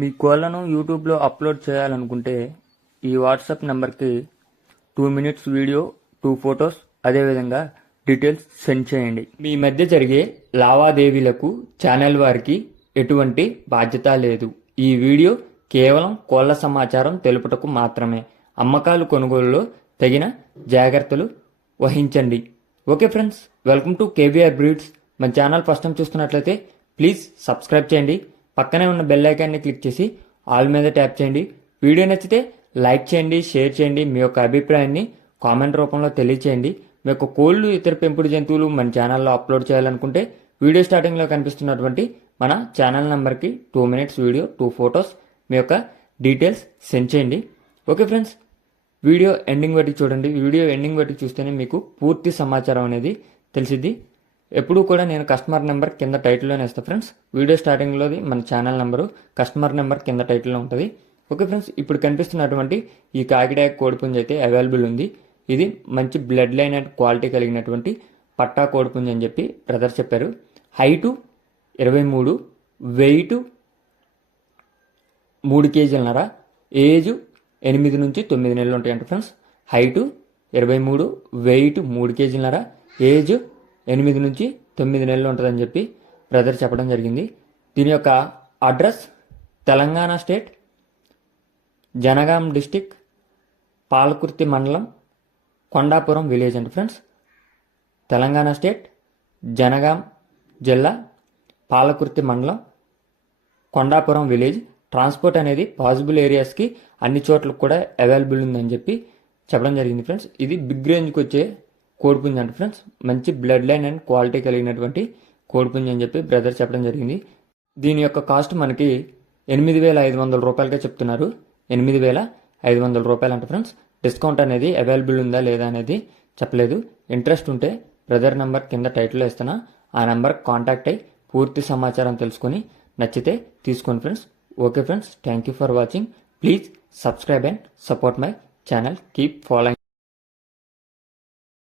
మీ కోళ్లను యూట్యూబ్లో అప్లోడ్ చేయాలనుకుంటే ఈ వాట్సాప్ నెంబర్కి 2 మినిట్స్ వీడియో, 2 ఫొటోస్, అదేవిధంగా డీటెయిల్స్ సెండ్ చేయండి. మీ మధ్య జరిగే లావాదేవీలకు ఛానల్ వారికి ఎటువంటి బాధ్యత లేదు. ఈ వీడియో కేవలం కోళ్ల సమాచారం తెలుపుటకు మాత్రమే. అమ్మకాలు కొనుగోలులో తగిన జాగ్రత్తలు వహించండి. Okay friends, welcome to KVR breeds. మన ఛానల్ ఫస్ట్ టైం చూస్తున్నట్లయితే ప్లీజ్ సబ్స్క్రైబ్ చేయండి. పక్కనే ఉన్న బెల్ ఐకాన్ని క్లిక్ చేసి ఆల్ మీద ట్యాప్ చేయండి. వీడియో నచ్చితే లైక్ చేయండి, షేర్ చేయండి. మీ యొక్క అభిప్రాయాన్ని కామెంట్ రూపంలో తెలియచేయండి. మీ యొక్క కోళ్ళు, ఇతర పెంపుడు జంతువులు మన ఛానల్లో అప్లోడ్ చేయాలనుకుంటే వీడియో స్టార్టింగ్లో కనిపిస్తున్నటువంటి మన ఛానల్ నెంబర్కి 2 మినిట్స్ వీడియో, 2 ఫొటోస్, మీ యొక్క డీటెయిల్స్ సెండ్ చేయండి. ఓకే ఫ్రెండ్స్, వీడియో ఎండింగ్ వరకు చూడండి. వీడియో ఎండింగ్ వరకు చూస్తేనే మీకు పూర్తి సమాచారం అనేది తెలిసిద్ది. ఎప్పుడూ కూడా నేను కస్టమర్ నెంబర్ కింద టైటిల్లోనే ఇస్తాను ఫ్రెండ్స్. వీడియో స్టార్టింగ్లోది మన ఛానల్ నెంబరు, కస్టమర్ నెంబర్ కింద టైటిల్లో ఉంటుంది. ఓకే ఫ్రెండ్స్, ఇప్పుడు కనిపిస్తున్నటువంటి ఈ కాకిడాయ కోడిపుంజ అయితే అవైలబుల్ ఉంది. ఇది మంచి బ్లడ్ లైన్ అండ్ క్వాలిటీ కలిగినటువంటి పట్టా కోడిపుంజ అని చెప్పి బ్రదర్ చెప్పారు. హైటు 23, వెయిట్ 3 కేజీలన్నర, ఏజ్ 8 నుంచి 9 నెలలు ఉంటాయంట ఫ్రెండ్స్. హైటు 23, వెయిట్ 3 కేజీలన్నర, ఏజ్ 8 నుంచి 9 నెలలు ఉంటుందని చెప్పి బ్రదర్ చెప్పడం జరిగింది. దీని యొక్క address Telangana state, Jangaon district, Palakurthi మండలం, కొండాపురం విలేజ్ అండి ఫ్రెండ్స్. తెలంగాణ స్టేట్, జనగాం జిల్లా, పాలకుర్తి మండలం, కొండాపురం విలేజ్. ట్రాన్స్పోర్ట్ అనేది పాసిబుల్ ఏరియాస్కి అన్ని చోట్లకు కూడా అవైలబుల్ ఉందని చెప్పి చెప్పడం జరిగింది ఫ్రెండ్స్. ఇది బిగ్ రేంజ్కి వచ్చే కోడిపుంజ అంట ఫ్రెండ్స్. మంచి బ్లడ్ లైన్ అండ్ క్వాలిటీ కలిగినటువంటి కోడిపుంజ అని చెప్పి బ్రదర్ చెప్పడం జరిగింది. దీని యొక్క కాస్ట్ మనకి 8,500 రూపాయలకే చెప్తున్నారు. 8,500 రూపాయలు అంట ఫ్రెండ్స్. డిస్కౌంట్ అనేది అవైలబుల్ ఉందా లేదా అనేది చెప్పలేదు. ఇంట్రెస్ట్ ఉంటే బ్రదర్ నెంబర్ కింద టైటిల్లో ఇస్తున్నా, ఆ నెంబర్ కాంటాక్ట్ అయ్యి పూర్తి సమాచారం తెలుసుకొని నచ్చితే తీసుకోండి friends. Okay friends, thank you for watching. Please subscribe and support my channel. Keep following.